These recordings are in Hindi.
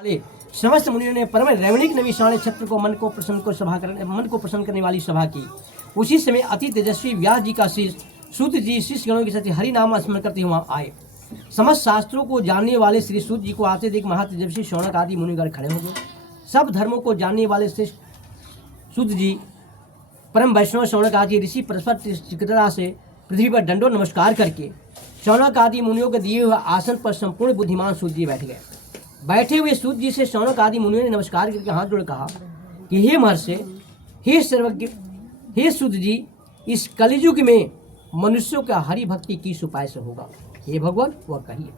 वाले समस्त मुनियों ने परम रैवणिक नविशाण छत्र को मन को प्रसन्न करने वाली सभा की। उसी समय अति तेजस्वी व्यास जी का शिष्य सूत जी शिष्य गणों के साथ हरि नाम स्मरण करते हुए वहां आए। समस्त शास्त्रों को जानने वाले श्री सूत जी को आते देख महातेजस्वी शौनक आदि मुनिगण खड़े हो गए। सब धर्मों को जानने वाले श्रेष्ठ सूत जी परम वैष्णव शौनक आदि ऋषि परस्पर चिकित्सा से पृथ्वी पर दंडो नमस्कार करके शौनक आदि मुनियों के दिए हुए आसन पर संपूर्ण बुद्धिमान सूत जी बैठ गए। बैठे हुए सूत जी से शौनक आदि मुनियों ने नमस्कार करके हाथ जोड़ कहा कि हे महर्षि, हे सर्वज्ञ, हे सूत जी, इस कलियुग में मनुष्यों का हरि भक्ति किस उपाय से होगा? हे भगवान वह कहिए,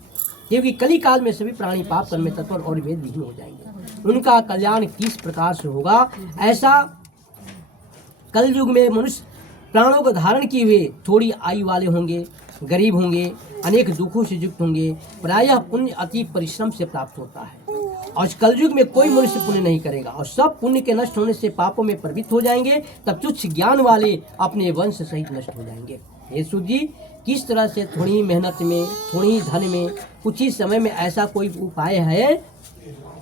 क्योंकि कली काल में सभी प्राणी पाप कर्म में तत्पर और वेद विहीन हो जाएंगे। उनका कल्याण किस प्रकार से होगा? ऐसा कलयुग में मनुष्य प्राणों को धारण किए हुए थोड़ी आयु वाले होंगे, गरीब होंगे, अनेक दुखों से युक्त होंगे। प्रायः पुण्य अति परिश्रम से प्राप्त होता है और इस कलयुग में कोई मनुष्य पुण्य नहीं करेगा और सब पुण्य के नष्ट होने से पापों में प्रवृत्त हो जाएंगे। तब तुच्छ ज्ञान वाले अपने वंश सहित नष्ट हो जाएंगे। हे सूत जी, किस तरह से थोड़ी ही मेहनत में, थोड़ी ही धन में, कुछ ही समय में ऐसा कोई उपाय है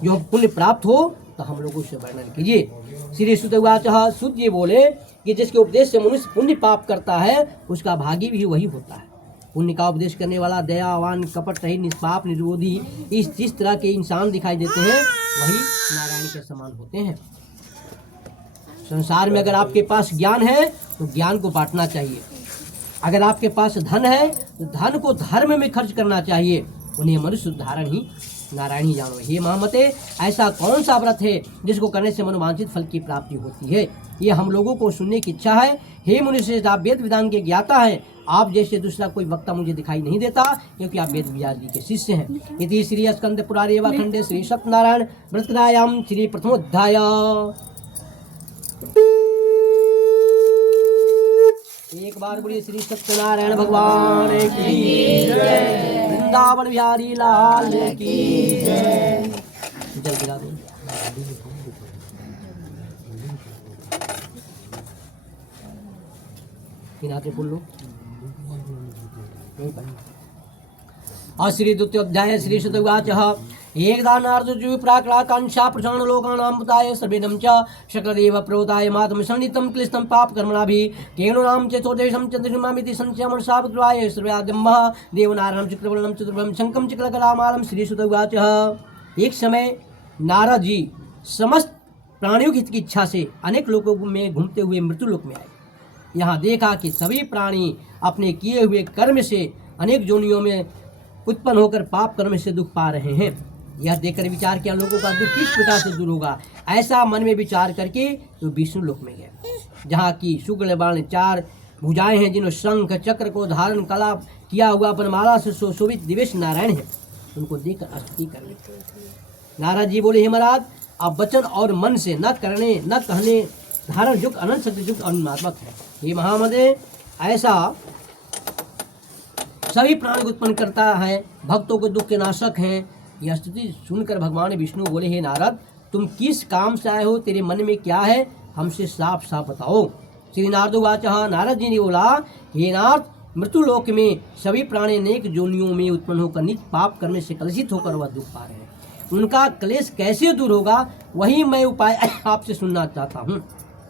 जो पुण्य प्राप्त हो तो हम लोगों से वर्णन कीजिए। श्री सूत उवाच, सूत जी बोले कि जिसके उपदेश से मनुष्य पुण्य पाप करता है उसका भागी भी वही होता है। पुण्य का उपदेश करने वाला दयावान, कपट रहित, निष्पाप, निर्विरोधी, इस जिस तरह के इंसान दिखाई देते हैं वही नारायण के समान होते हैं। संसार में अगर आपके पास ज्ञान है तो ज्ञान को बांटना चाहिए। अगर आपके पास धन है तो धन को धर्म में खर्च करना चाहिए। उन्हें मनुष्य उदाहरण ही नारायण ही जानो। हे महामते, ऐसा कौन सा व्रत है जिसको करने से मनोवांछित फल की प्राप्ति होती है? ये हम लोगों को सुनने की इच्छा है। हे मनुष्य, आप वेद विधान के ज्ञाता हैं। आप जैसे दूसरा कोई वक्ता मुझे दिखाई नहीं देता, क्योंकि आप वेद व्यास जी के शिष्य हैं। इति श्री स्कंद पुराणे व खंडे श्री सत्यनारायण व्रतकथायां श्री प्रथमोध्याय। एक बार बोलिए श्री सत्यनारायण भगवान की जय, वृंदावन बिहारी लाल की जय। जल गिरा दो। नाते बोल लो। श्री द्वितीयोध्याय श्री सूत उवाच, एकदा नारदजु प्राक्राकांक्षा प्रजान लोकानां पुताय सर्वेदं च शकलदेव प्रोताय मातम सन्नितं क्लिष्टं पाप कर्मणाभि केनुनां च चोदेशं चन्द्रमामिति संचयमनसापद्वाय सर्वयाद्यम्मः देवनारायणं चक्रवर्णं चतुर्भुजं शंखं चक्रकलामालं। श्री सूत उवाच, एक समय नारद जी समस्त प्राणियों की हित की इच्छा से अनेक लोकों में घूमते हुए मृत्युलोक में आए। यहाँ देखा कि सभी प्राणी अपने किए हुए कर्म से अनेक योनियों में उत्पन्न होकर पाप कर्म से दुख पा रहे हैं। यह देखकर विचार किया लोगों का दुख किस प्रकार से दूर होगा। ऐसा मन में विचार करके तो विष्णु लोक में गए, जहाँ की शुक्ल बाण 4 भुजाएं हैं, जिन्होंने शंख चक्र को धारण कला किया हुआ बनमाला से सुशोभित दिवेश नारायण है। उनको देखकर स्तुति करने नारद जी बोले, हे महाराज, आप वचन और मन से न करने न कहने धारण युक्त अनंत शक्ति युक्त अनुमात्मक है। ये महामदे, ऐसा सभी प्राण को उत्पन्न करता है, भक्तों को दुख के नाशक हैं। यह स्तुति सुनकर भगवान विष्णु बोले, हे नारद, तुम किस काम से आए हो? तेरे मन में क्या है? हमसे साफ साफ बताओ। श्री नारद उवाच, नारद जी ने बोला, हे नारद, मृत्युलोक में सभी प्राणी अनेक योनियों में उत्पन्न होकर नित्य पाप करने से कलुषित होकर वह दुख पा रहे हैं। उनका क्लेश कैसे दूर होगा, वही मैं उपाय आपसे सुनना चाहता हूँ।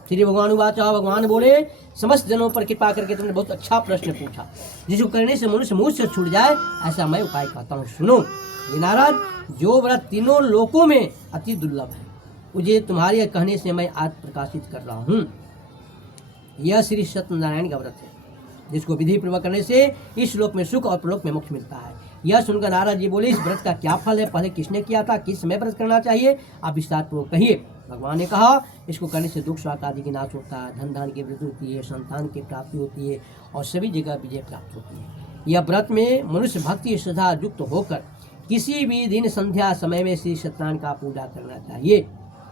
श्री भगवान उवाच, भगवान बोले, समस्त जनों पर कृपा करके तुमने बहुत अच्छा प्रश्न पूछा। जिसको करने से मनुष्य मुझ से छूट जाए, ऐसा मैं उपाय कहता हूँ। सुनो ये नारद, जो व्रत तीनों लोकों में अति दुर्लभ है, मुझे तुम्हारे कहने से मैं आज प्रकाशित कर रहा हूँ। यह श्री सत्यनारायण का व्रत है, जिसको विधि पूर्वक करने से इस लोक में सुख और परलोक में मोक्ष मिलता है। यह सुनकर नारद जी बोले, इस व्रत का क्या फल है? पहले किसने किया था? किस समय व्रत करना चाहिए? आप विस्तार पूर्वक कहिए। भगवान ने कहा, इसको करने से दुख स्वास्थ्य आदि की नाश होता है, धन धान की वृद्धि होती है, संतान की प्राप्ति होती है और सभी जगह विजय प्राप्त होती है। यह व्रत में मनुष्य भक्ति श्रद्धा युक्त होकर किसी भी दिन संध्या समय में श्री सत्यनारायण का पूजा करना चाहिए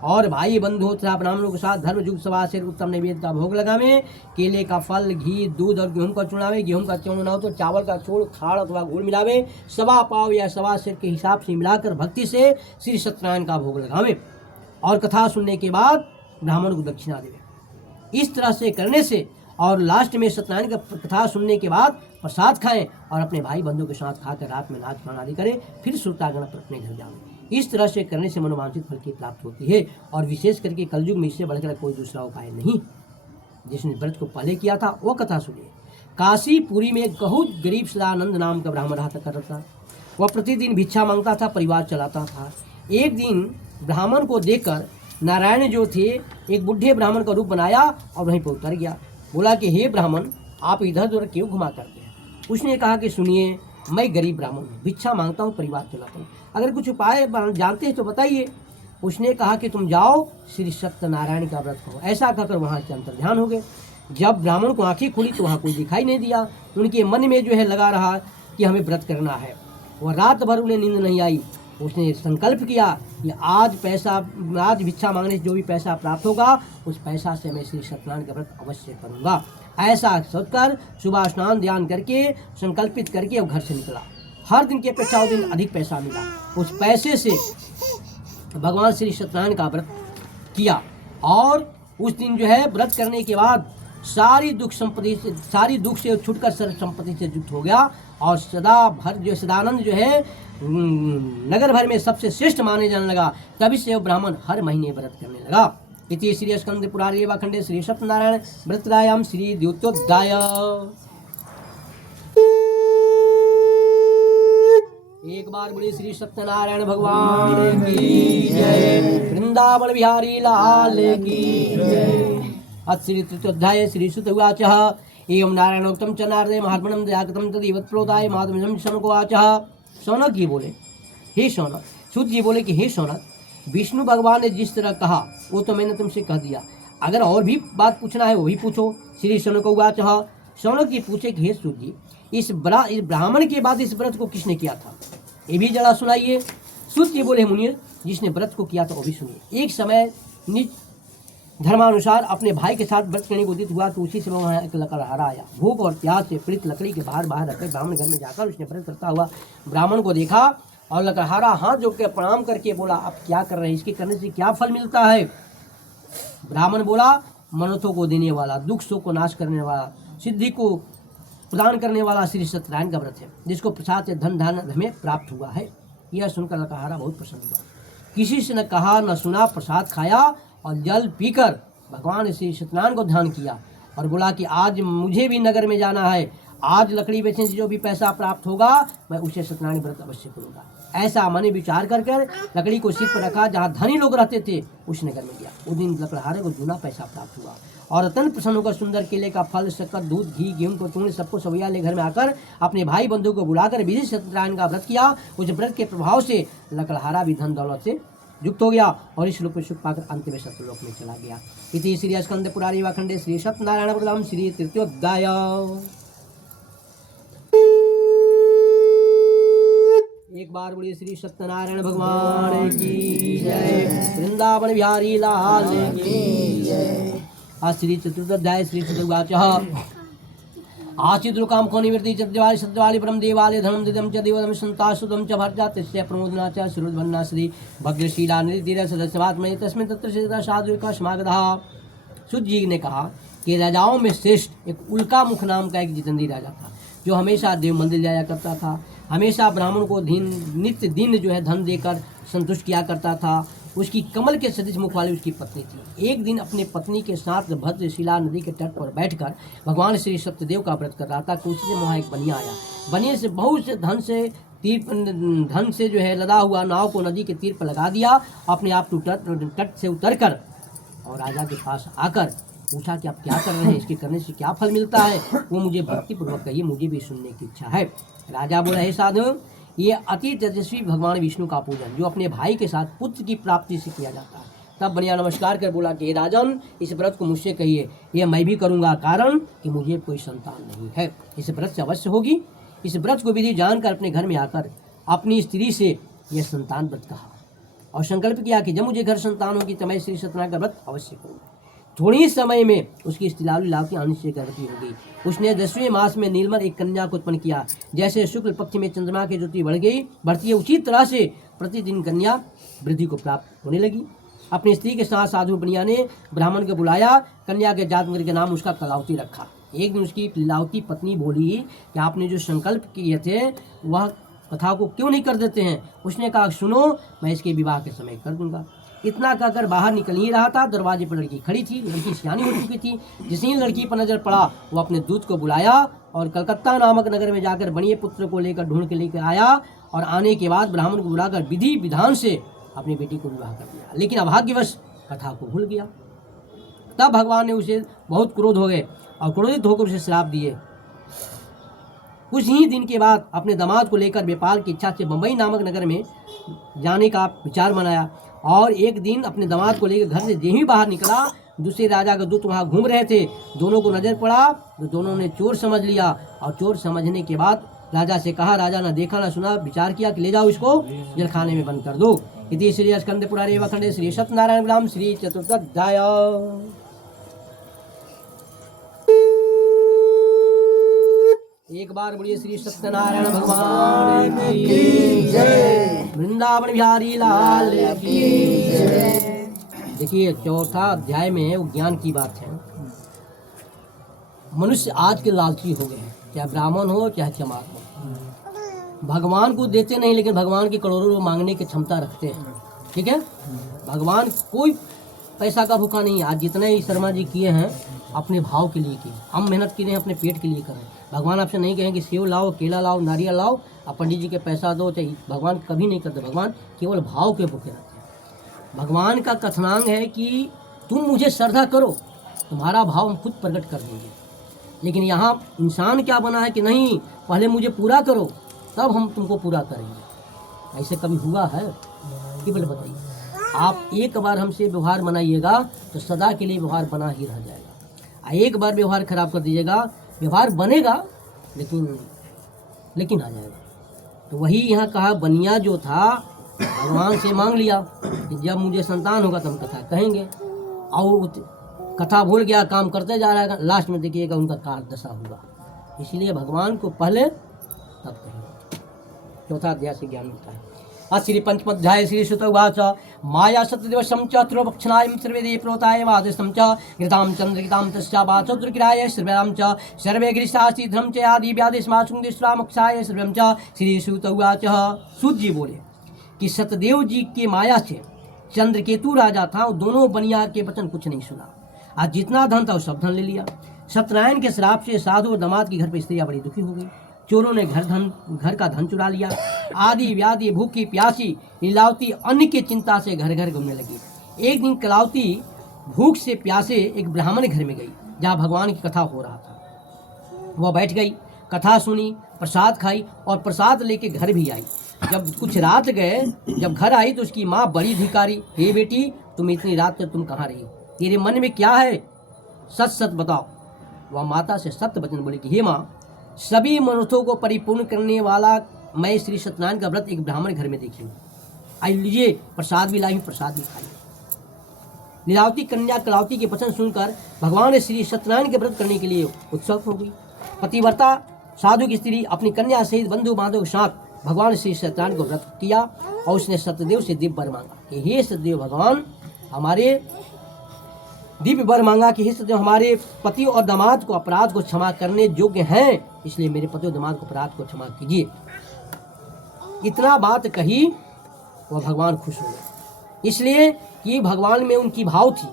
और भाई बंधु तथा ब्राह्मणों के साथ धर्म युक्त सभा से उत्तम नैवेद्य का भोग लगावे। केले का फल, घी, दूध और गेहूं का चुनावे। गेहूं का चूर्ण न हो तो चावल का चूर्ण, खाड़ अथवा गुड़ मिलावे। सवा पाव या सवा सेर के हिसाब से मिलाकर भक्ति से श्री सत्यनारायण का भोग लगावे और कथा सुनने के बाद ब्राह्मण को दक्षिणा देवे। इस तरह से करने से और लास्ट में सत्यनारायण का कथा सुनने के बाद प्रसाद खाएं और अपने भाई बंधु के साथ खाकर रात में नाच गाना आदि करें। फिर श्रोतागण पर अपने घर जाएं। इस तरह से करने से मनोवांछित फल की प्राप्ति होती है और विशेष करके कलयुग में इससे बढ़कर कोई दूसरा उपाय नहीं। जिसने व्रत को पहले किया था वो कथा सुनिए। काशीपुरी में एक बहुत गरीब सदानंद नाम का ब्राह्मण रहा करता। वह प्रतिदिन भिक्षा मांगता था, परिवार चलाता था। एक दिन ब्राह्मण को देखकर नारायण जो थे एक बुढ़े ब्राह्मण का रूप बनाया और वहीं पर उतर गया। बोला कि हे ब्राह्मण, आप इधर उधर क्यों घुमा करते हैं? उसने कहा कि सुनिए, मैं गरीब ब्राह्मण हूँ, भिक्षा मांगता हूँ, परिवार चलाता हूँ, अगर कुछ उपाय जानते हैं तो बताइए। उसने कहा कि तुम जाओ श्री सत्यनारायण का व्रत करो। ऐसा कहकर वहाँ से अंतर्ध्यान हो गए। जब ब्राह्मण को आंखें खुली तो वहाँ कोई दिखाई नहीं दिया। उनके मन में जो है लगा रहा कि हमें व्रत करना है। वह रात भर उन्हें नींद नहीं आई। उसने संकल्प किया कि आज भिक्षा मांगने से जो भी पैसा प्राप्त होगा उस पैसा से मैं श्री सत्यनारायण का व्रत अवश्य करूँगा। ऐसा सोचकर सुबह स्नान ध्यान करके संकल्पित करके वो घर से निकला। हर दिन की अपेक्षा उस दिन अधिक पैसा मिला। उस पैसे से भगवान श्री सत्यनारायण का व्रत किया और उस दिन जो है व्रत करने के बाद सारी दुख से छूटकर सर्व संपत्ति से युक्त हो गया और सदानंद जो है नगर भर में सबसे श्रेष्ठ माने जाने लगा। तभी से वो ब्राह्मण हर महीने व्रत करने लगा। इति श्री स्कंद पुराणे खंडे श्री सत्यनारायण व्रतरायाम श्री द्योतोध्याय। एक बार बोले श्री सत्यनारायण भगवान की जय। वृंदावन बिहारी लाल की जय। श्री तृतीयोध्याय श्री सुत उवाच एवं नारायणोक्तम च नारदे महात्मनं दयाकृतं तदेवत् प्रोदाय माधवं शौनकोवाच। शौनक जी बोले, हे शौनक, सुत जी बोले कि हे शौनक, विष्णु भगवान ने जिस तरह कहा वो तो मैंने तुमसे कह दिया, अगर और भी बात पूछना है वो भी पूछो। श्री शौनकोवाच। शौनक जी पूछे कि हे सुत जी, इस ब्राह्मण के बाद इस व्रत को किसने किया था, ये भी जरा सुनाइए। सुत जी बोले, मुनियर, जिसने व्रत को किया था वो भी सुनिए। एक समय निज धर्मानुसार अपने भाई के साथ व्रत करने को उदित हुआ तो उसी समय वहाँ एक लकड़हारा आया। भूख और प्यास से पीड़ित लकड़ी के बाहर रखे ब्राह्मण घर में जाकर उसने व्रत करता हुआ ब्राह्मण को देखा और लकड़हारा हाथ जोड़ के प्रणाम करके बोला, आप क्या कर रहे हैं, इसके करने से क्या फल मिलता है? ब्राह्मण बोला, मनोथों को देने वाला, दुख सुख को नाश करने वाला, सिद्धि को प्रदान करने वाला श्री सत्यनारायण का व्रत है, जिसको प्रसाद से धन धान हमें प्राप्त हुआ है। यह सुनकर लकड़हारा बहुत प्रसन्न हुआ। किसी से न कहा न सुना, प्रसाद खाया और जल पीकर भगवान श्री सत्यनारायण को ध्यान किया और बोला कि आज मुझे भी नगर में जाना है, आज लकड़ी बेचने से जो भी पैसा प्राप्त होगा मैं उसे सत्यनारायण व्रत अवश्य करूँगा। ऐसा मन विचार कर लकड़ी को सिर पर रखा, जहाँ धनी लोग रहते थे उस नगर में गया। उस दिन लकड़हारे को दूना पैसा प्राप्त हुआ और अत्यंत प्रसन्न होकर सुंदर केले का फल, शक्कर, दूध, घी, गेहूं को चूर्ण सबको सवैया ले घर में आकर अपने भाई बंधु को बुलाकर विधि सत्यनारायण का व्रत किया। उस व्रत के प्रभाव से लकड़हारा भी धन दौलत से युक्त हो गया और इस लोक में सुख पाकर अंत में सत्यलोक में चला गया। इति श्री स्कंद पुराणे खंडे श्री सत्यनारायण व्रतम श्री तृतीयोध्याय। एक बार बोलिए श्री सत्यनारायण भगवान की जय। वृंदावन बिहारी लाल की जय। श्री चतुर्थोध्याय श्री चतुर्वाच आचिद्रुकाम को निवृत्ति चद्वाली सद्वाली परम देवालय धनम दिदम च देवदम संतासुदम च भर्जा तस्य प्रमोदना च श्रुतभन्ना श्री भग्रशीला निधिर सदस्यवात्मय तस्मिन् तत्र श्रीता साधु का समागतः। सुत जी ने कहा कि राजाओं में श्रेष्ठ एक उल्का मुख नाम का एक जितेंद्री राजा था, जो हमेशा देव मंदिर जाया करता था, हमेशा ब्राह्मण को नित्य दिन जो है धन देकर संतुष्ट किया करता था। उसकी कमल के सदृश मुख वाली उसकी पत्नी थी। एक दिन अपने पत्नी के साथ भद्रशिला नदी के तट पर बैठकर भगवान श्री सत्यदेव का व्रत कर रहा था कि उसी से वहाँ एक बनिया आया। बनिए से बहुत से धन से जो है लदा हुआ नाव को नदी के तीर पर लगा दिया। अपने आप तट से उतरकर और राजा के पास आकर पूछा कि आप क्या कर रहे हैं, इसके करने से क्या फल मिलता है, वो मुझे भक्तिपूर्वक कहिए, मुझे भी सुनने की इच्छा है। राजा बोला, हे साधु, ये अति तेजस्वी भगवान विष्णु का पूजन जो अपने भाई के साथ पुत्र की प्राप्ति से किया जाता है। तब बनिया नमस्कार कर बोला कि हे राजन, इस व्रत को मुझसे कहिए, यह मैं भी करूँगा, कारण कि मुझे कोई संतान नहीं है। इस व्रत से अवश्य होगी। इस व्रत को विधि जानकर अपने घर में आकर अपनी स्त्री से यह संतान व्रत कहा और संकल्प किया कि जब मुझे घर संतान होगी तो मैं श्री सत्यनारायण का व्रत अवश्य करूँगा। थोड़ी ही समय में उसकी स्त्री लावती आने से गर्भवती हो गई। उसने 10वें मास में नीलमर एक कन्या को उत्पन्न किया। जैसे शुक्ल पक्ष में चंद्रमा की ज्योति बढ़ती है, उसी तरह से प्रतिदिन कन्या वृद्धि को प्राप्त होने लगी। अपनी स्त्री के साथ साधु बनिया ने ब्राह्मण को बुलाया। कन्या के जातक के नाम उसका कलावती रखा। एक दिन उसकी लीलावती पत्नी बोली कि आपने जो संकल्प किए थे वह कथा को क्यों नहीं कर देते हैं? उसने कहा सुनो, मैं इसके विवाह के समय कर दूंगा। इतना कहकर बाहर निकल ही रहा था, दरवाजे पर लड़की खड़ी थी। लड़की सियानी हो चुकी थी। जिस ही लड़की पर नजर पड़ा वो अपने दूत को बुलाया और कलकत्ता नामक नगर में जाकर बनिए पुत्र को लेकर ढूंढ के लेकर आया और आने के बाद ब्राह्मण को बुलाकर विधि विधान से अपनी बेटी को विवाह कर दिया। लेकिन अभाग्यवश कथा को भूल गया। तब भगवान ने उसे बहुत क्रोध हो गए और क्रोधित होकर उसे श्राप दिए। कुछ ही दिन के बाद अपने दामाद को लेकर व्यापार की इच्छा से बंबई नामक नगर में जाने का विचार बनाया और एक दिन अपने दामाद को लेकर घर से जो ही बाहर निकला, दूसरे राजा का दूत वहाँ घूम रहे थे। दोनों को नजर पड़ा तो दोनों ने चोर समझ लिया और चोर समझने के बाद राजा से कहा, राजा ना देखा ना सुना, विचार किया कि ले जाओ इसको जेलखाने में बंद कर दो। इति श्री स्कंद पुराणे व खंडे श्री सत्यनारायण ग्राम श्री चतुर्थाध्याय। एक बार बोलिए श्री सत्यनारायण भगवान की जय, वृंदावन बिहारी लाल की जय। देखिए चौथा अध्याय में वो ज्ञान की बात है। मनुष्य आज के लालची हो गए हैं, चाहे ब्राह्मण हो चाहे चमार हो। भगवान को देते नहीं, लेकिन भगवान की करोड़ों मांगने की क्षमता रखते हैं। ठीक है, भगवान कोई पैसा का भूखा नहीं है। आज जितने ही शर्मा जी किए हैं अपने भाव के लिए किए, हम मेहनत किए हैं अपने पेट के लिए करें। भगवान आपसे नहीं कहें कि सेव लाओ, केला लाओ, नारियल लाओ, अब पंडित जी के पैसा दो, चाहिए। भगवान कभी नहीं करते। भगवान केवल भाव के भूखे रहते हैं। भगवान का कथनांग है कि तुम मुझे श्रद्धा करो, तुम्हारा भाव हम खुद प्रकट कर देंगे। लेकिन यहाँ इंसान क्या बना है कि नहीं, पहले मुझे पूरा करो तब हम तुमको पूरा करेंगे। ऐसे कभी हुआ है? केवल बताइए। आप एक बार हमसे व्यवहार बनाइएगा तो सदा के लिए व्यवहार बना ही रह जाएगा। एक बार व्यवहार खराब कर दीजिएगा, व्यवहार बनेगा लेकिन आ जाएगा। तो वही यहाँ कहा, बनिया जो था भगवान से मांग लिया कि जब मुझे संतान होगा तो हम कथा कहेंगे, और कथा भूल गया, काम करते जा रहा है। लास्ट में देखिएगा उनका काल दशा हुआ। इसलिए भगवान को पहले तब कहेंगे। चौथा अध्याय से ज्ञान मिलता है। श्री पंचमध्याय श्री सुत उवाच माया सत्यदिवसं च त्रोपक्षणायं सर्वेदे प्रोताय वादसं च घृतां चन्द्रघृतां तस्या वाचोद्रकिराय सर्वं च सर्वे गृहस्थास्तिध्रं च आदि व्यादेशमाशुंदिश्रामक्षाय सर्वं च श्री सुत उवाच। सूत जी बोले कि सतदेव जी के माया से चंद्रकेतु राजा था, वो दोनों बनिया के वचन कुछ नहीं सुना। आज जितना धन था वो सब धन ले लिया। सत्यनारायण के श्राप से साधु और दामाद के घर पर स्त्रियाँ बड़ी दुखी हो गई। चोरों ने घर का धन चुरा लिया। आदि व्याधि भूखी प्यासी लीलावती अन्न की चिंता से घर घर घूमने लगी। एक दिन कलावती भूख से प्यासे एक ब्राह्मण घर में गई जहाँ भगवान की कथा हो रहा था। वह बैठ गई, कथा सुनी, प्रसाद खाई और प्रसाद लेके घर भी आई। जब कुछ रात गए, जब घर आई तो उसकी माँ बड़ी धिकारी, हे बेटी तुम इतनी रात तक तुम कहाँ रही, तेरे मन में क्या है, सच सच बताओ। वह माता से सत्य वचन बोली कि हे माँ, सभी मनोरथों को परिपूर्ण करने वाला मैं श्री सत्यनारायण का व्रत एक ब्राह्मण घर में देखी हूँ। आई लीजिए, प्रसाद भी लाई, प्रसाद भी खाई। लीलावती कन्या कलावती के वचन सुनकर भगवान ने श्री सत्यनारायण के व्रत करने के लिए उत्सुक हो गई। पतिव्रता साधु की स्त्री अपनी कन्या सहित बंधु बांधव के साथ भगवान श्री सत्यनारायण को व्रत किया और उसने सत्यदेव से दिव्य वर मांगा कि हे सत्यदेव भगवान, हमारे दिव्य वर मांगा कि हे सत्यदेव, हमारे पति और दामाद को अपराध को क्षमा करने योग्य हैं, इसलिए मेरे पति और दामाद को अपराध को क्षमा कीजिए। इतना बात कही, वह भगवान खुश हो गए, इसलिए कि भगवान में उनकी भाव थी।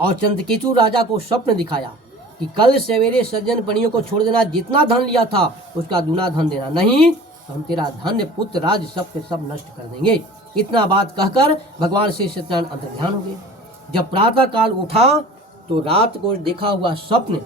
और चंद्रकेतु राजा को स्वप्न दिखाया कि कल सवेरे सज्जन पणियों को छोड़ देना, जितना धन लिया था उसका दूना धन देना, नहीं तो हम तेरा धन पुत्र राज सब के सब नष्ट कर देंगे। इतना बात कहकर भगवान श्री सत्यनारायण अंतर्ध्यान हो गए। जब प्रातः काल उठा तो रात को देखा हुआ स्वप्न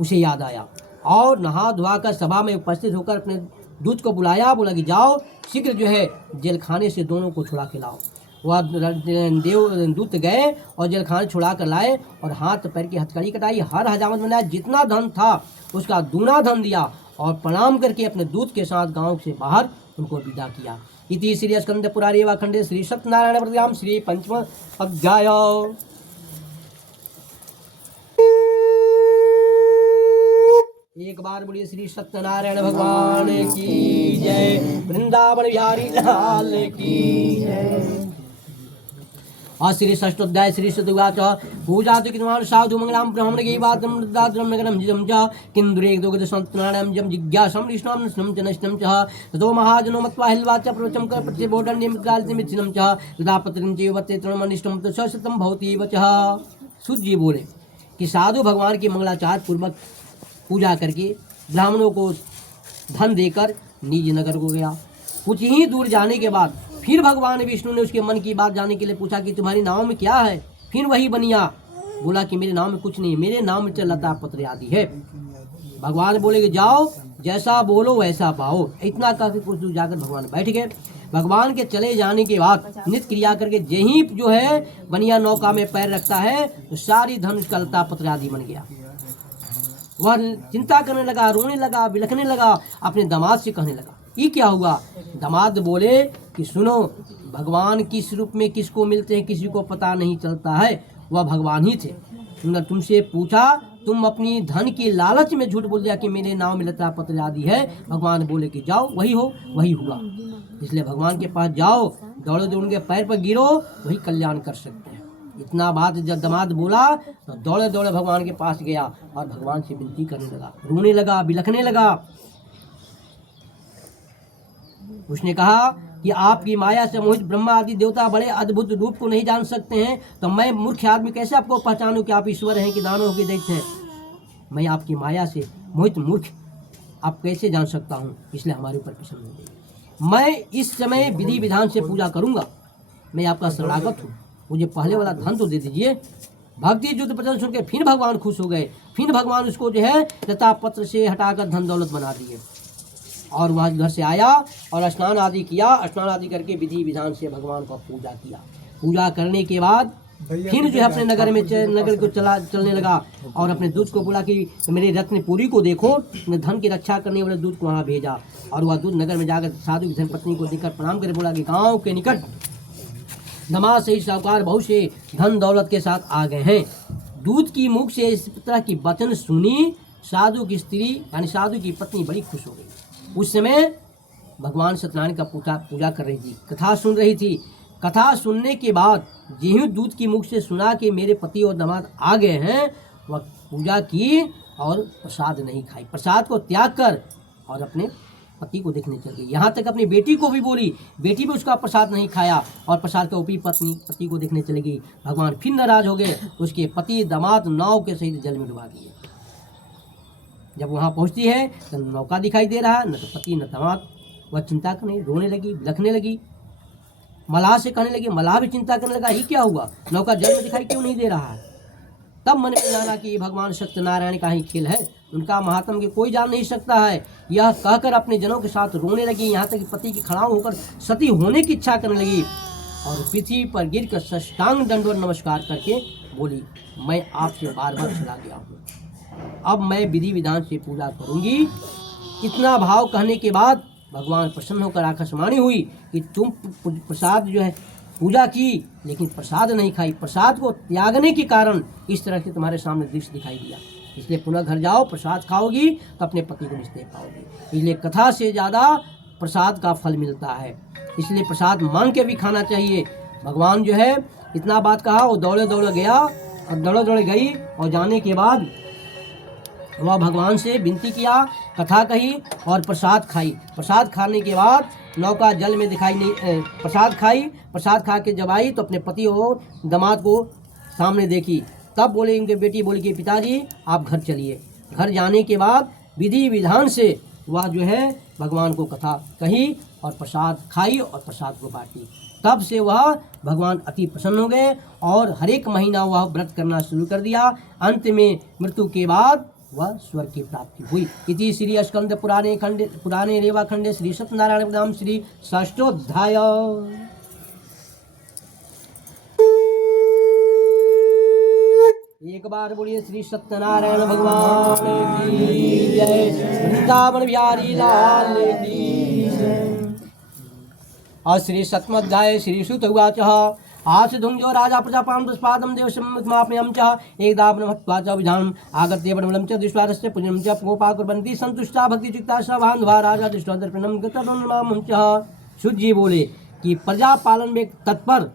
उसे याद आया और नहा धोआ कर सभा में उपस्थित होकर अपने दूत को बुलाया, बोला कि जाओ शीघ्र जो है जेलखाने से दोनों को छुड़ा के लाओ। वह दूत गए और जेलखाने छुड़ा कर लाए और हाथ पैर की हथकड़ी कटाई, हर हजामत बनाया, जितना धन था उसका दूना धन दिया और प्रणाम करके अपने दूत के साथ गांव से बाहर उनको विदा किया। इति श्री स्कंद पुराणे व खंडे श्री सत्यनारायण व्रतम श्री पंचम अध्याय। एक बार बोलिए श्री सत्यनारायण भगवान की जय, वृंदावन बिहारी लाल की जय। और श्री षष्ठोध्याय श्री शुद्धवाच पूजा तो कितमान साधु मंगलाम ब्राह्मण की बात दाद्रम नगरम जिजम च किंदुरे दोगद संतनारायण जम जिज्ञासम विष्णुम स्नम च नष्टम च ततो महाजनो मत्वा हिलवाच प्रवचम कर प्रति बोधन निमित्ताल निमित्तम च तदा पत्रिम जीवते तृणमनिष्टम तो सशतम भवति वचः। सूत जी बोले कि साधु भगवान की मंगलाचार पूर्वक पूजा करके ब्राह्मणों को धन देकर निज नगर को गया। कुछ ही दूर जाने के बाद फिर भगवान विष्णु ने उसके मन की बात जानने के लिए पूछा कि तुम्हारे नाम में क्या है। फिर वही बनिया बोला कि मेरे नाम में कुछ नहीं, मेरे नाम में लता पत्र आदि है। भगवान बोले कि जाओ जैसा बोलो वैसा पाओ। इतना कहकर कुछ दूर जाकर भगवान बैठ गए। भगवान के चले जाने के बाद नित्य क्रिया करके जहीं जो है बनिया नौका में पैर रखता है तो सारी धन उसका लता पत्र आदि बन गया। वह चिंता करने लगा, रोने लगा, बिलखने लगा, अपने दामाद से कहने लगा ये क्या हुआ। दामाद बोले कि सुनो, भगवान किस रूप में किसको मिलते हैं किसी को पता नहीं चलता है, वह भगवान ही थे। तुमने तुमसे पूछा, तुम अपनी धन की लालच में झूठ बोल दिया कि मेरे नाम में लता पत्र आदि है। भगवान बोले कि जाओ वही हो वही हुआ। इसलिए भगवान के पास जाओ, दौड़ो दौड़ उनके पैर पर गिरो, वही कल्याण कर सकते हैं। इतना बात जब दामाद बोला तो दौड़े दौड़े भगवान के पास गया और भगवान से विनती करने लगा, रोने लगा, बिलखने लगा। उसने कहा कि आपकी माया से मोहित ब्रह्मा आदि देवता बड़े अद्भुत रूप को नहीं जान सकते हैं, तो मैं मूर्ख आदमी कैसे आपको पहचानूं कि आप ईश्वर हैं कि दानव के दैत्य हैं। मैं आपकी माया से मोहित मूर्ख आप कैसे जान सकता हूँ, इसलिए हमारे ऊपर प्रसन्न हो गई। मैं इस समय विधि विधान से पूजा करूंगा, मैं आपका शरणागत हूँ, मुझे पहले वाला धन तो दे दीजिए। भक्ति युद्ध प्रचलन सुन के फिर भगवान खुश हो गए। फिर भगवान उसको जो है लता पत्र से हटाकर धन दौलत बना दिए और वह घर से आया और स्नान आदि किया। स्नान आदि करके विधि विधान से भगवान को पूजा किया। पूजा करने के बाद फिर जो है अपने नगर में नगर को चलने लगा और अपने दूत को बोला कि मेरे रत्नपुरी को देखो। मैं धन की रक्षा करने वाले दूत को वहाँ भेजा और वह दूत नगर में जाकर साधु की धर्मपत्नी को देखकर प्रणाम कर बोला कि गाँव के निकट दामाद सही साहूकार बहुत से धन दौलत के साथ आ गए हैं। दूत की मुख से इस तरह की वचन सुनी, साधु की स्त्री यानी साधु की पत्नी बड़ी खुश हो गई। उस समय भगवान सत्यनारायण का पूजा कर रही थी, कथा सुन रही थी। कथा सुनने के बाद यही दूत की मुख से सुना कि मेरे पति और दामाद आ गए हैं, वह पूजा की और प्रसाद नहीं खाई। प्रसाद को त्याग कर और अपने पति को देखने चल गई। यहाँ तक अपनी बेटी को भी बोली, बेटी भी उसका प्रसाद नहीं खाया और प्रसाद का उपी पति को देखने चली गई। भगवान फिर नाराज हो गए, उसके पति दामाद नाव के सहित जल में डुबा दिए। जब वहाँ पहुँचती है तो नौका दिखाई दे रहा, न तो पति न दामाद। वह चिंता करने, रोने लगी, बिलखने लगी। मलाह से कहने लगी, मलाह भी चिंता करने लगा, ये क्या हुआ, नौका जल में दिखाई क्यों नहीं दे रहा है। तब मन में जाना कि भगवान सत्यनारायण का ही खेल है, उनका महात्म के कोई जान नहीं सकता है। यह कहकर अपने जनों के साथ रोने लगी। यहाँ तक कि पति की खड़ाऊ होकर सती होने की इच्छा करने लगी और पृथ्वी पर गिरकर साष्टांग दंडवत नमस्कार करके बोली, मैं आपसे बार बार चला गया हूँ, अब मैं विधि विधान से पूजा करूँगी। इतना भाव कहने के बाद भगवान प्रसन्न होकर आकाशवाणी हुई कि तुम प्रसाद जो है पूजा की लेकिन प्रसाद नहीं खाई, प्रसाद को त्यागने के कारण इस तरह से तुम्हारे सामने दृश्य दिखाई दिया। इसलिए पुनः घर जाओ, प्रसाद खाओगी तो अपने पति को निश्चय पाओगी। इसलिए कथा से ज़्यादा प्रसाद का फल मिलता है, इसलिए प्रसाद मांग के भी खाना चाहिए। भगवान जो है इतना बात कहा, वो दौड़े दौड़े गया और दौड़े दौड़े गई और जाने के बाद वह भगवान से विनती किया, कथा कही और प्रसाद खाई। प्रसाद खाने के बाद नौका जल में दिखाई नहीं, प्रसाद खाई। प्रसाद खा के जब आई तो अपने पति और दामाद को सामने देखी। तब बोले, उनके बेटी बोली कि पिताजी आप घर चलिए। घर जाने के बाद विधि विधान से वह जो है भगवान को कथा कही और प्रसाद खाई और प्रसाद को बांटी। तब से वह भगवान अति प्रसन्न हो गए और हर एक महीना वह व्रत करना शुरू कर दिया। अंत में मृत्यु के बाद वह स्वर्ग की प्राप्ति हुई। इति श्री स्कंद पुराणे रेवा खंडे श्री सत्यनारायण नाम श्री षष्ठोध्याय। एक बार बोलिए श्री सत्यनारायण भगवान की जय, वृंदावन बिहारी लाल की जय। और श्री सप्तमोध्याय श्री सुत उवाच आसधुंजो राजा प्रजापां दुष्पादं देवसमाप्यं च एकदा ब्रह्मत्वा च विधानम् आगत्य ब्रह्मणं च दृष्ट्वारस्य पूजनं च गोपा कुर्वन्ति सन्तुष्टा भक्तिचित्ता स बान्धवा राजा दृष्ट्वा दर्पणं गतनुर्मामं च। सूत जी बोले कि प्रजा पालन में तत्पर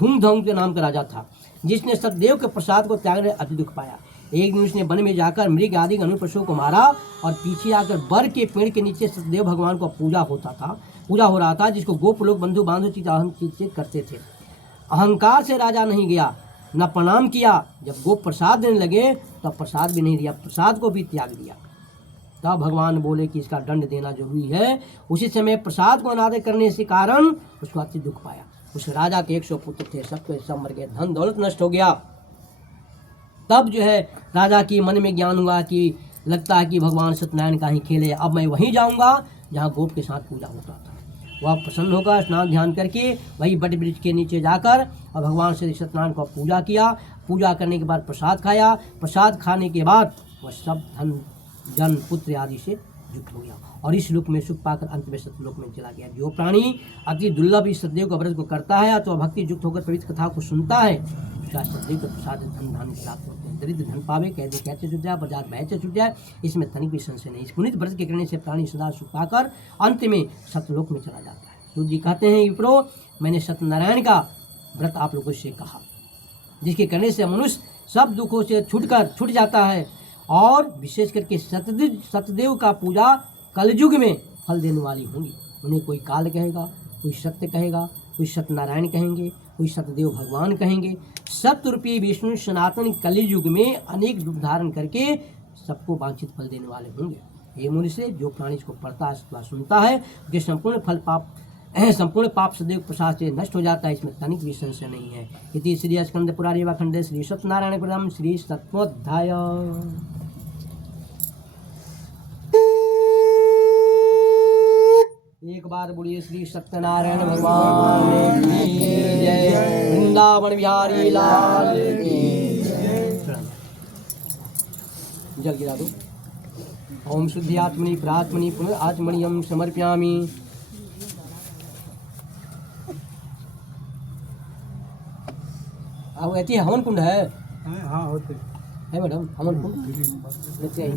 धूमधाम के नाम का राजा था, जिसने सतदेव के प्रसाद को त्यागने अति दुख पाया। एक दिन उसने वन में जाकर मृग आदि अनु पशुओं को मारा और पीछे आकर बर के पेड़ के नीचे सतदेव भगवान को पूजा हो रहा था, जिसको गोप लोग बंधु बांधव चित करते थे। अहंकार से राजा नहीं गया, न प्रणाम किया। जब गोप प्रसाद देने लगे तब प्रसाद भी नहीं दिया, प्रसाद को भी त्याग दिया। तब भगवान बोले कि इसका दंड देना जरूरी है। उसी समय प्रसाद को अनादर करने से कारण उसको अति दुख पाया। उस राजा के 100 पुत्र थे, सब मर गए, धन दौलत नष्ट हो गया। तब जो है राजा की मन में ज्ञान हुआ कि लगता है कि भगवान सत्यनारायण का ही खेल है, अब मैं वहीं जाऊंगा जहाँ गोप के साथ पूजा होता था। वह प्रसन्न होकर स्नान ध्यान करके वही बट वृक्ष के नीचे जाकर और भगवान श्री सत्यनारायण को पूजा किया। पूजा करने के बाद प्रसाद खाया। प्रसाद खाने के बाद वह सब धन जन पुत्र आदि से युक्त हो गया और इस लोक में सुख पाकर अंत में सत्यलोक में चला गया। जो प्राणी अति दुर्लभ इस सतदेव का व्रत को करता है तो भक्ति युक्त होकर पवित्र कथा को सुनता है, उसका सतदेव के प्रसाद धन धान्य प्राप्त होते हैं। दरिद्र धन पावे, कैसे कैसे छूट जाए, प्रजात भय से छूट जाए, इसमें तनिक भी संशय नहीं। इस पुनित व्रत के करने से प्राणी सदा सुख पाकर अंत में सत्यलोक में चला जाता है। सूर्य जी कहते हैं, विप्रो मैंने सत्यनारायण का व्रत आप लोगों से कहा, जिसके करने से मनुष्य सब दुखों से छूट जाता है और विशेष करके सतदेव का पूजा कलयुग में फल देने वाली होंगी। उन्हें कोई काल कहेगा, कोई सत्य कहेगा, कोई सत्यनारायण कहेंगे, कोई सतदेव भगवान कहेंगे। सत्य रूपी विष्णु सनातन कलयुग में अनेक रूप धारण करके सबको वांछित फल देने वाले होंगे। ये मुनि से जो प्राणी इसको पढ़ता है, सुनता है, उसके संपूर्ण पाप सदैव प्रसाद से नष्ट हो जाता है, इसमें तनिक भी संशय नहीं है। इति श्री स्कंद पुराण खंडे श्री सत्यनारायण पुराण श्री सप्तमोध्याय। एक बार बोलिए श्री सत्यनारायण भगवान की जय। वृंदावन बिहारी लाल की जय। जल गिरा दो। ओम शुद्धि आत्मनि प्रात्मनि पुनः आत्मनियम समर्पयामि। अब ऐसी हवन कुंड है? हाँ होते है मैडम, हवन कुंड लेते आइए।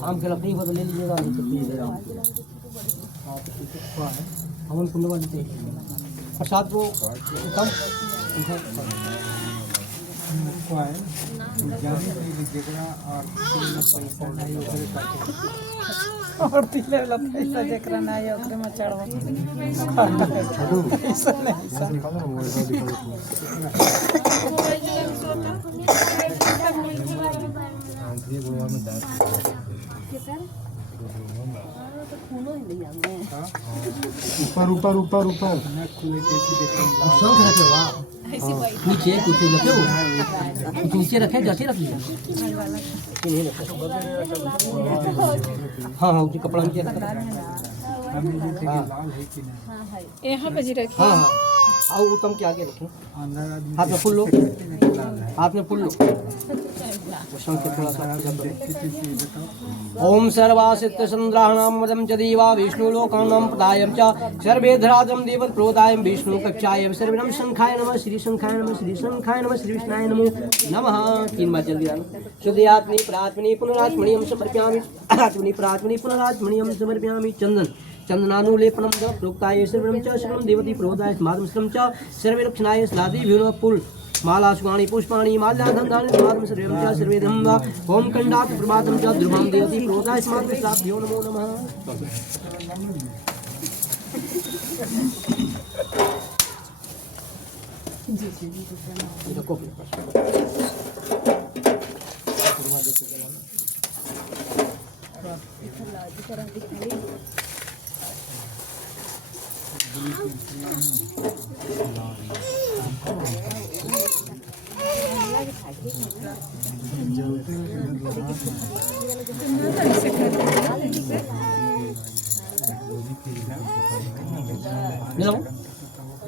आम के लकड़ी को तो ले लीजिएगा, नहीं तो पीजिएगा। हाँ तो ठीक है, हवन कुंड में लेते प्रसाद को कम और पीले वाला पैसा जकरा ना है ओकरे में चढ़वा ऊपर ऊपर ऊपर ऊपर शंख रखे हुआ नीचे कुछ रखे हो, कुछ नीचे रखे, जैसे रख लिया। हाँ हाँ उसी कपड़ा नीचे रखा। यहाँ पे जी रखिए। हाँ हाँ आओ उत्तम के आगे रखें। हाथ में फूल लो, हाथ में फूल लो। शंख थोड़ा सा ओम सर्वासित्य चंद्राणां मदं च देवा विष्णु लोकानां प्रदायं च सर्वेधराजं देव प्रोदायं विष्णु कक्षाय सर्वनम शंखाय नमः श्री शंखाय नमः श्री शंखाय नमः श्री विष्णाय नमो नमः। 3 बार जल्दी आना। शुद्धात्मनि प्रात्मनि पुनरात्मनियं समर्पयामि। आत्मनि प्रात्मनि पुनरात्मनियं समर्पयामि। चंदनानुलेपनम च प्रोक्ताय सर्वं च सर्वं देवती प्रोदाय स्मादमस्त्रं च सर्वे रक्षणाय स्लादिभ्यो पुल माला सुगाणि पुष्पाणि माल्याधन्धानि स्मादं सर्वं च सर्वेदं वा ओम कंडात् प्रभातं च ध्रुवं देवती प्रोदाय स्मादं स्लाभ्यो नमो नमः।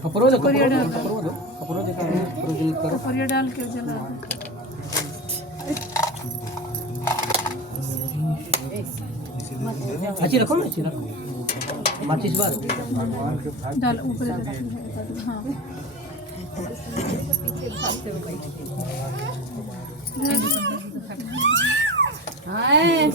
कपड़ो डाल के जला अच्छी रखो ना, अच्छी रखो। माचिस बार डाल ऊपर। हाँ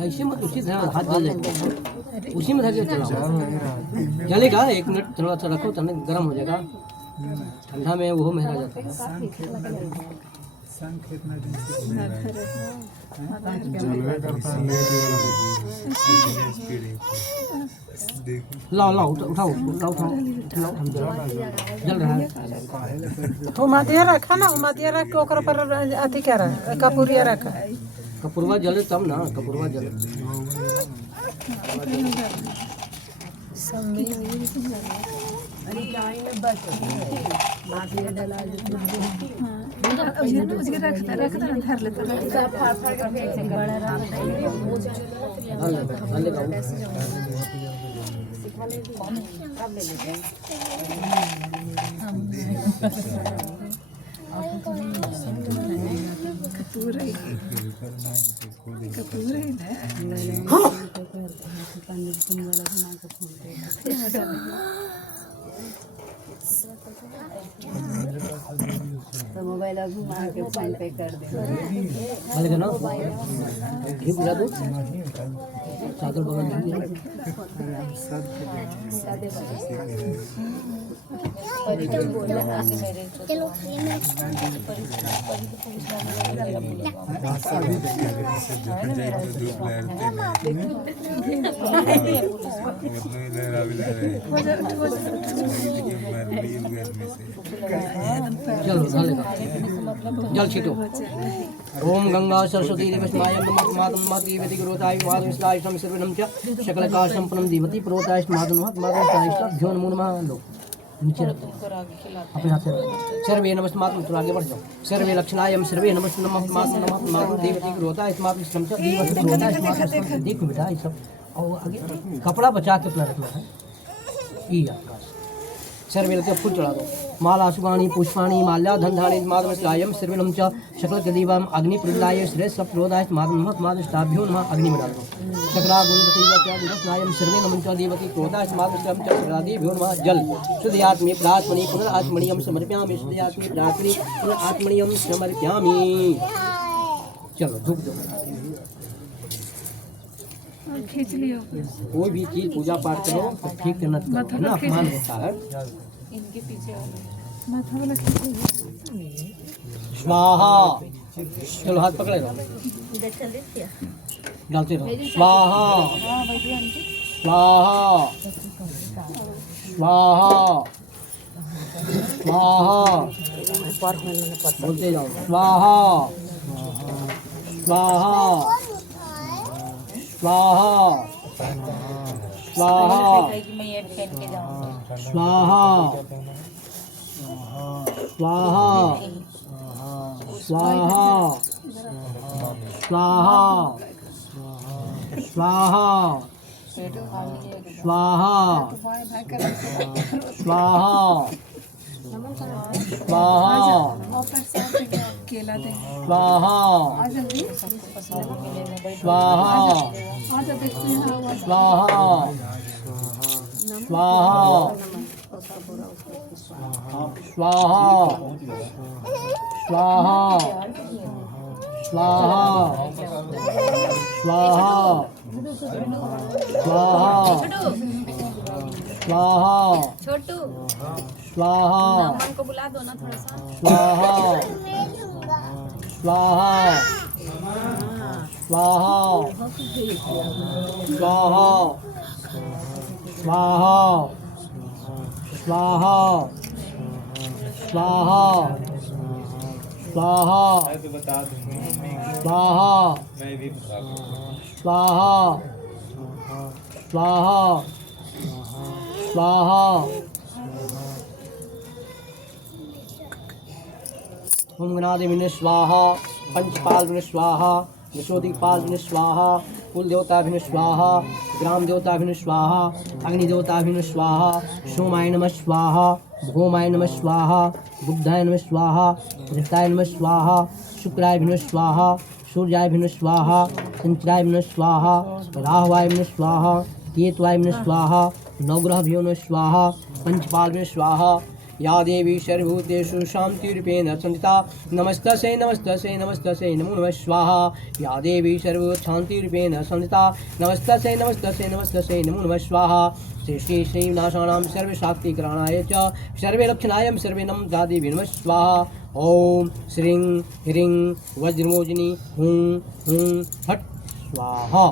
ऐसे मत उसी तरह हाथ जल जाएगा, उसी में धर चलाओ, जलेगा 1 मिनट थोड़ा सा रखो तब गर्म हो जाएगा, ठंडा में वो महरा जाता है। लाओ लाओ उठाओ उठाओ उठाओ, जल रहा है। उमादिया रखा ना, उमादिया रख के ओकरा पर अथी क्या रहा कपूरिया रखा। कपूरवा जले तब ना, कपूरवा जले। तो मोबाइल घुमा के फोन पे कर दे। अलग ना घी बुला दो, चादर बगल में चलो जल छीटो। ओम गंगा सरस्वती देवस्मायं नमः मातम माती वेदि गुरुताय वादं स्लायं सर्वनं च सकलकार संपन्नं देवती प्रोताय मातम मातम स्लायं ध्यान मूल मा लो नीचे रख दो, अपने हाथ से सर्वे नमः मातम, तो आगे बढ़ जाओ। सर्वे लक्षणायं सर्वे नमः नमः मातम मातम देवती गुरुताय मातम स्लायं च देवती प्रोताय मातम। देखो बेटा ये सब, और आगे कपड़ा बचा के अपना रखना है। ये आपका सर्वे लगे फूल चढ़ा दो। माला सुगाणी पुष्पाणी माल्या धनधाणी माधव स्लायम सर्वनम च शकल कदीवम अग्नि प्रदाय श्रेष्ठ सप्रोदाय माधव माधष्टाभ्यो नमः अग्नि में डाल दो। शकला गुरुपति च दिवस्नायम सर्वे नमः च देवती क्रोधाय माधष्टम च शकलादिभ्यो नमः जल शुद्ध आत्मे प्रात्मनि पुनरात्मनियम समर्पयामि, शुद्ध आत्मे प्रात्मनि पुनरात्मनियम समर्पयामि। चलो धूप दो। खींच लियो। कोई भी चीज पूजा पाठ करो तो ठीक करना है ना, अपमान होता है। इनके पीछे माथा वाला स्वाहा, चलो हाथ पकड़े रहो, डालते रहो। स्वाहा स्वाहा स्वाहा स्वाहा, बोलते जाओ। स्वाहा स्वाहा स्वाहा स्वाहा स्वाहा स्वाहा स्वाहा स्वाहा स्वाहा स्वाहा स्वाहा स्वाहा केला दे स्वाहा स्वाहा स्वाहा स्वाहा स्वाहा स्वाहा स्वाहा स्वाहा स्वाहा स्वाहा छोटू स्वाहा मन को बुला दो ना थोड़ा सा। स्वाहा स्वाहा स्वाहा स्वाहा स्वाहा स्वाहा स्वाहा स्वाहा स्वाहा स्वाहा स्वाहा स्वाहा। ओम गणाधिपति स्वाहा, पंचपाल स्वाहा, यशोदिपाल स्वाहा, कुल देवताभिः स्वाहा, ग्राम देवताभिः स्वाहा, अग्नि देवताभिः स्वाहा, सोमाय नमः स्वाहा, भौमाय नमः स्वाहा, बुद्धाय नमः स्वाहा, धृताय नमः स्वाहा, शुक्राय नमः स्वाहा, सूर्याय नमः स्वाहा, शनिचराय नमः स्वाहा, राहुवाय नमः स्वाहा, केतुवाय नमः स्वाहा, नवग्रहभ्यो नमः स्वाहा, पंचपाल स्वाहा। या देवी सर्वभूतेषु शान्तिरूपेण संस्थिता नमस्तस्यै नमस्तस्यै नमस्तस्यै नमो नमः स्वाहा। या देवी सर्वशान्तिरूपेण संस्थिता नमस्तस्यै नमस्तस्यै नमस्तस्यै नमो नमः स्वाहा। श्री श्री श्रीनाशानां सर्वशाक्तिकरणाय च सर्वलक्षणाय सर्वे नमः देवी नमः स्वाहा। ओम श्रीं ह्रीं वज्रमोजिनी हुं हुं फट् स्वाहा।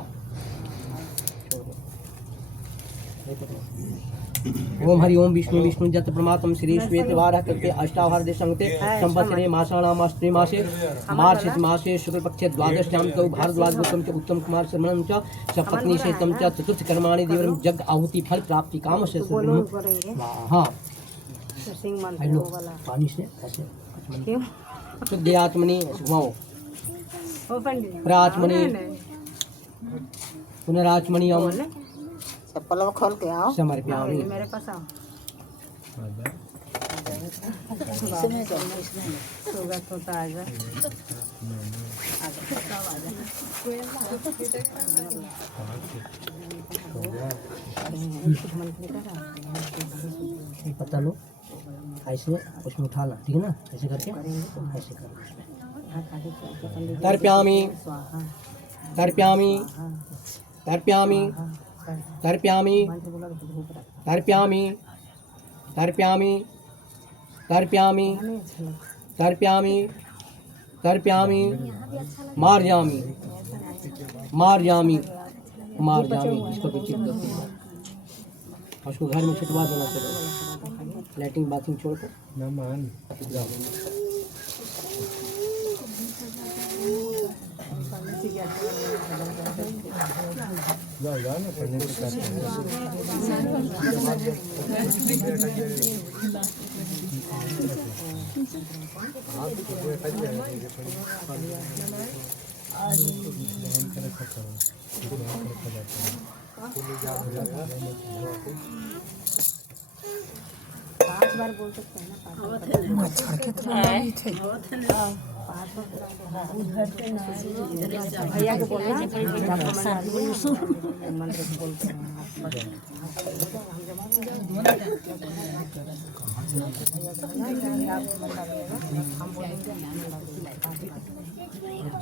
ओम हरि ओम विष्णु विष्णु जत प्रमातम श्री श्वेत वारा कल्पे अष्टावहार संगते संवत्सरे मासाणामास्त्रे मासे मार्च मासे शुक्ल पक्षे द्वादश्याम तौ भारद्वाज गौतम च उत्तम कुमार शर्मणं च सपत्नी से तम च चतुर्थ कर्माणि देवरम जग आहुति फल प्राप्ति काम से स्वाहा। हेलो पानी से ऐसे शुद्ध आत्मनि घुमाओ प्राचमनि पुनराचमनि ओम चप्पल खोल के आओ समर्पयामि। मेरे पास आओ। स्वागत होता है पता लो ऐसे उसमें उठाना, ठीक है ना, ऐसे करके ऐसे करना। तर्पयामि तर्पयामि तर्पयामि तर्पयामि तर्पयामि तर्पयामि तर्पयामि तर्पयामि तर्पयामि मार्यामि मार्यामि मार्यामि। इसको भी चिट करते हैं, उसको घर में छिटवा देना चाहिए, लैट्रिन बाथरूम छोड़कर। पांच बार बोल सकते हैं ना, भैया के बोलना मंत्र बोलते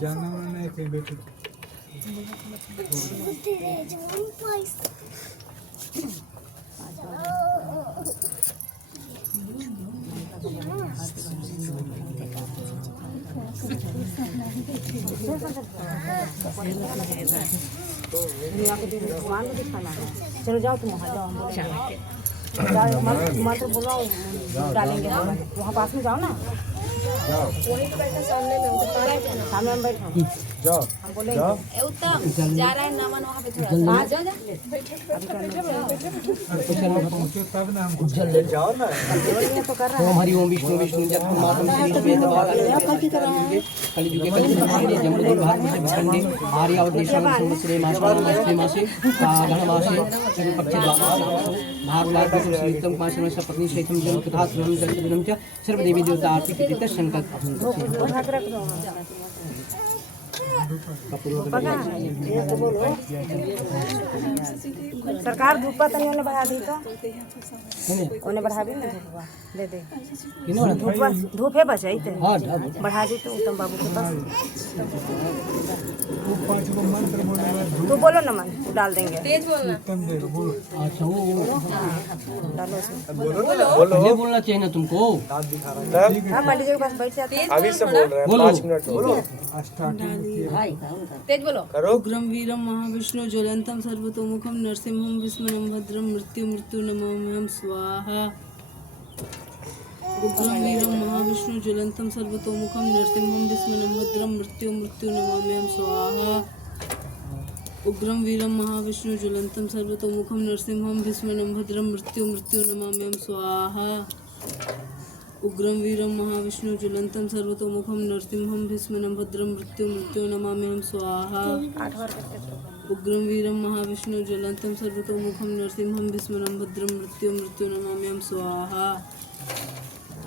जाना नहीं कहीं बेटे भगवान को दिखाना है। चलो जाओ तुम वहाँ जाओ, हम बोलेंगे मंत्र बोलो डालेंगे वहाँ पास में, जाओ ना वहीं पे बैठो सामने में बैठो जाओ हम बोलेंगे उत्तम जा रहा है नमन वहाँ पे थोड़ा आ जाओ पहुँचे तब ना हम जाओ ना। तो कर रहा ओम हरि ओम विष्णु विष्णु जत प्रमातम श्री श्वेत वारा कलियुग के कलियुग जम्बुदुर भारत से भखंडे आर्य और देशां संवत्सरे मासे मासे गण मासे शुक्ल पक्षे द्वादश भारद्वाज गौतम श्री उत्तम कुमार शर्मा सपत्नी सहितं जन तथा स्वयं जगद्गुरुं च सर्वदेवी देवता आरती कृत्य संकल्प सरकार धूप तो नहीं बढ़ा दी, तो उन्हें बढ़ा भी ना दे दे धूप है बचाई थे बढ़ा दी तो उत्तम बाबू के पास तू बोलो ना मन डाल देंगे तेज बोलना अच्छा वो डालो उसमें। पहले बोलना चाहिए ना तुमको। हाँ पंडित जी के पास बैठ जाते हैं। अभी से बोल रहे हैं 5 मिनट बोलो तेज बोलो उग्रं वीरं महाविष्णु ज्वलन्तं सर्वतोमुखं नरसिंहं विस्मनं भद्रं मृत्यु नमाम्यहं स्वाहा। उग्रं वीरं महाविष्णु ज्वलन्तं सर्वतोमुखं नरसिंहं विस्मनं भद्रं मृत्यु नमाम्यहं स्वाहा। उग्रं वीरं महाविष्णु ज्वलन्तं सर्वतोमुखं नरसिंहं विस्मनं भद्रं मृत्यु नमाम्यहं स्वाहा। उग्रं वीरं महाविष्णु ज्वलन्तं सर्वतोमुखं नरसिंहं भीष्मनं भद्रं मृत्यु नमाम्यहं स्वाहा। उग्रं वीरं महाविष्णु ज्वलंतं सर्वतोमुखं नरसिंहं भीष्मं भद्रं मृत्युं नमाम्यहं स्वाहा।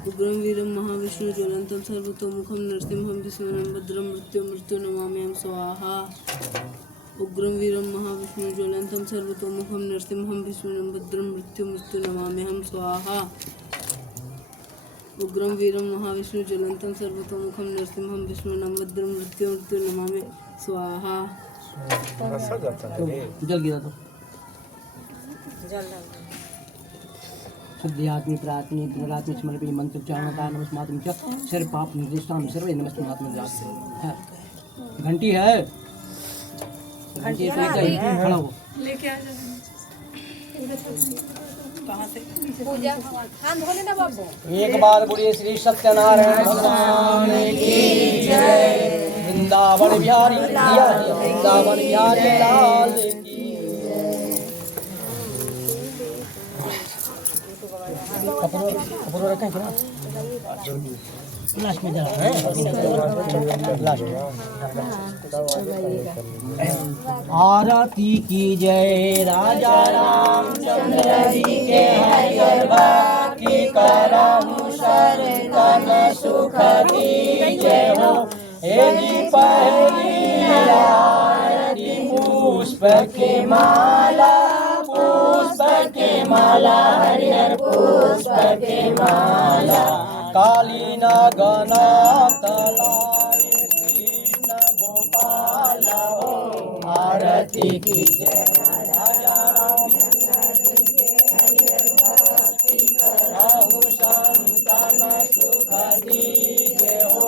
उग्रं वीरं महाविष्णु ज्वलंतं सर्वतोमुखं नरसिंहं भीष्मं भद्रं मृत्युं नमाम्यहं स्वाहा। उग्रं वीरं महाविष्णु ज्वलंतं सर्वतोमुखं नरसिंहं भीष्मं भद्रं मृत्युं नमाम्यहं स्वाहा। उग्रं वीरं महाविष्णु ज्वलंतं सर्वतोमुखं नरसिंहं भीष्मं भद्रं मृत्युं नमामि स्वाहा। जल गिरा तो जल डाल शुद्ध्यात्मी प्रात्मी पुनरात्मी समर्पी मंत्र उच्चारण का नमस्मात्म च सर्व पाप निर्दिष्टाम सर्वे नमस्मात्म है। घंटी है, घंटी ऐसे लेके खड़ा हो। पूजा हाथ धोले ना बाबू। एक बार बोलिए श्री सत्यनारायण भगवान की जय। वृंदावन बिहारी वृंदावन बिहारी लाल की कपड़ों रखें क्या? लास्ट में जरा है लास्ट में। आरती की जय राजा रामचंद्र जी के हरिहर की करहु शरण सुख की जय हो। यदि पहली आरती पुष्प के माला हरिहर पुष्प के माला काली नागनाथ लाए कृष्ण गोपाल हो। आरती की जय राजा रामचंद्र जी के हरिहर भक्ति करहु संतन सुख दीजे हो।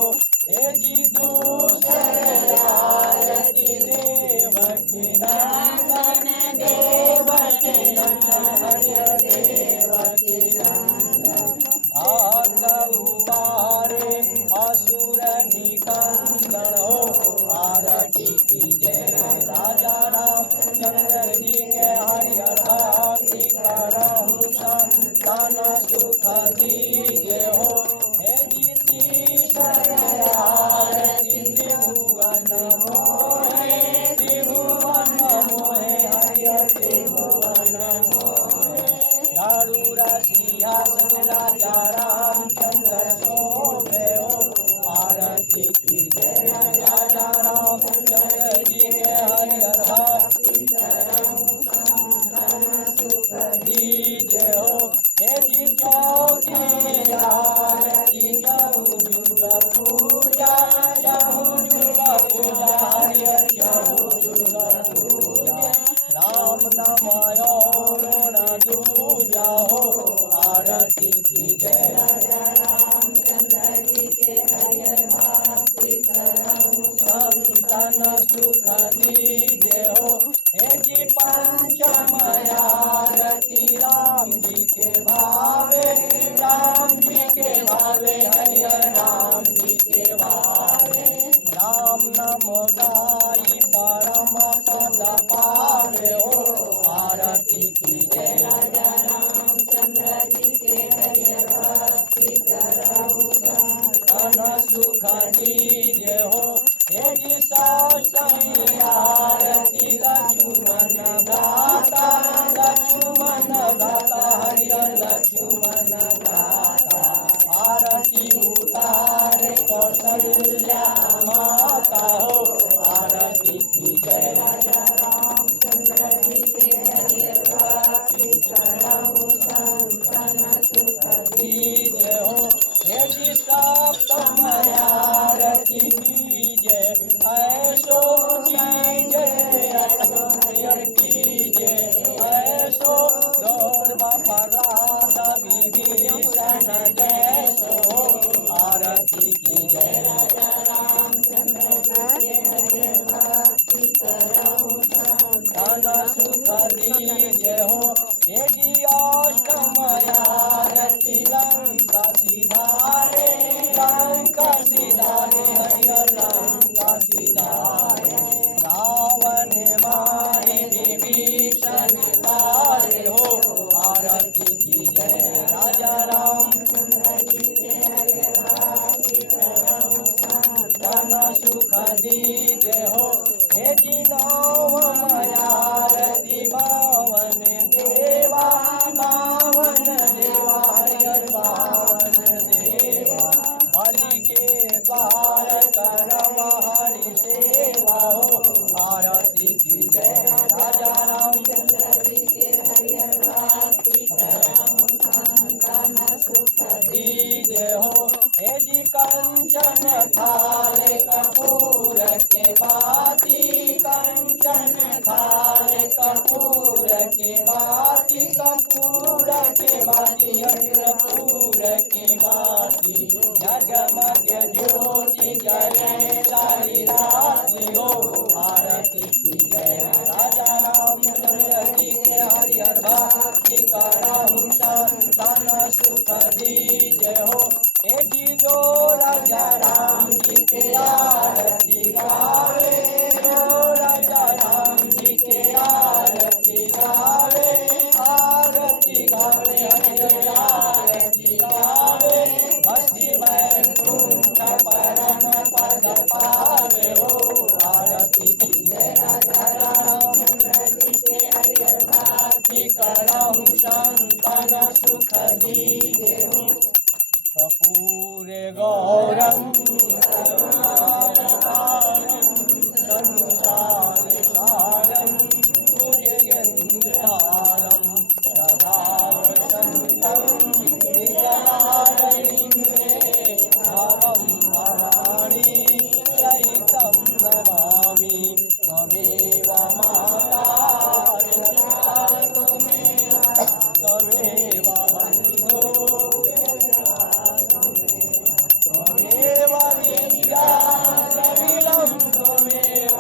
हे जी दूसरे आरती देवकी नंदन देवकी नंदन हरिहर देवकी नंदन भाग उबारे असुर निकंदन हो। आरती की जय राजा रामचंद्र जी के हरिहर भक्ति करहु संतन सुख दीजे हो। हे जीती आरती त्रिभुवन मोहे हरिहर त्रिभुवन मोहे। गरुड़ सिंहासन राजा रामचंद्र शोभे हो। आरती की जय राजा रामचंद्र जी के हरिहर भक्ति करहु संतन सुख दीजे हो। हे जी ज्योति आरती जहु जुग पूजा हरिहर जहु जुग पूजा। राम नाम और न दूजा हो। आरती की जय राजा रामचंद्र जी के हरिहर भक्ति करहु संतन सुख दीजे हो। हे जी पंचम आरती राम जी के भावे हरिहर राम जी के भावे। राम नाम गाई परम पद पावे हो। आरती की जय राजा रामचंद्र जी के हरिहर भक्ति करहु संतन सुख दीजे हो। हे जी साई आरती लक्ष्मण गाता हरिहर लक्ष्मण गाता। आरती उतारे कौशल्या माता हो। आरती की जय राजा रामचंद्र जी के हरिहर भक्ति करहु संतन सुख दीजे हो। हे जी सप्तम आरती कीजे ऐसो कीजे हरिहर कीजे ऐसो गौर प्रहलाद विभीषण जैसो। आरती की जय राजा रामचंद्र जी के हरिहर भक्ति करहु संतन सुख दीजे हो। हे जी अष्टम आरती लंका सिधारे हरिहर लंका सिधारे। रावण मारे विभीषण तारे हो। आरती की जय राजा रामचंद्र जी के हरिहर भक्ति करहु संतन सुख दीजे हो। हे जी नाम कंचन थाल कपूर के बाती, कंचन थाल कपूर के बाती, कपूर के बाती, कपूर के बाती, जगमग ज्योति जले सारी राती हो। आरती की जय राजा रामचंद्र जी के हरिहर भक्ति करहु संतान सुख दीजय हो। एक जो राजा राम जी के आरती गावे, जो राजा राम जी के आरती गावे, आरती गावे हरिहर आरती गावे, बसी वैकुंठ परम पद पावे हो। आरती की जय राजा रामचंद्र जी के हरिहर भक्ति करहु संतान सुख दीजय हो। कपूर गौरम करुणावतारम संसार सारम भुजगेन्द्रहारम सदा वसन्तं हृदयारविन्दे भवं भवानी सहितं नमामि। त्वमेव माता पिता त्वमेव बन्धो त्वमेव विद्या द्रविणं त्वमेव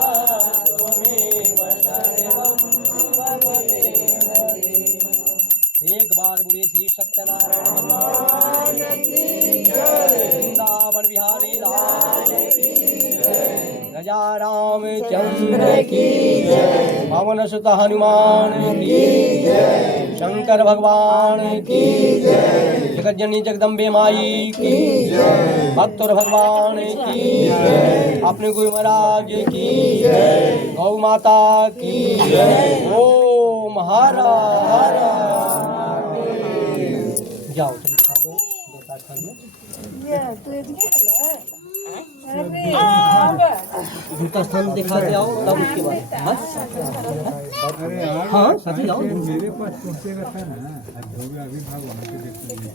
सर्वं त्वमेव। एक बार बोलिए श्री सत्यनारायण भगवान की जय, वृंदावन बिहारी लाल की जय, राजा रामचंद्र की जय, पवन सुत हनुमान की जय, शंकर भगवान की जय, जगज्जननी जगदम्बे माई की जय, भक्तों भगवान की जय, अपने गुरु महाराज की जय, गौ माता की जय। ओम हर हर जाओ चलो खा दो स्थान में। जूता स्थान दिखाते आओ तब उसके बाद हाँ साथी जाओ। मेरे पास पहुंचेगा था ना, अभी भाग वहाँ पे देखते हैं।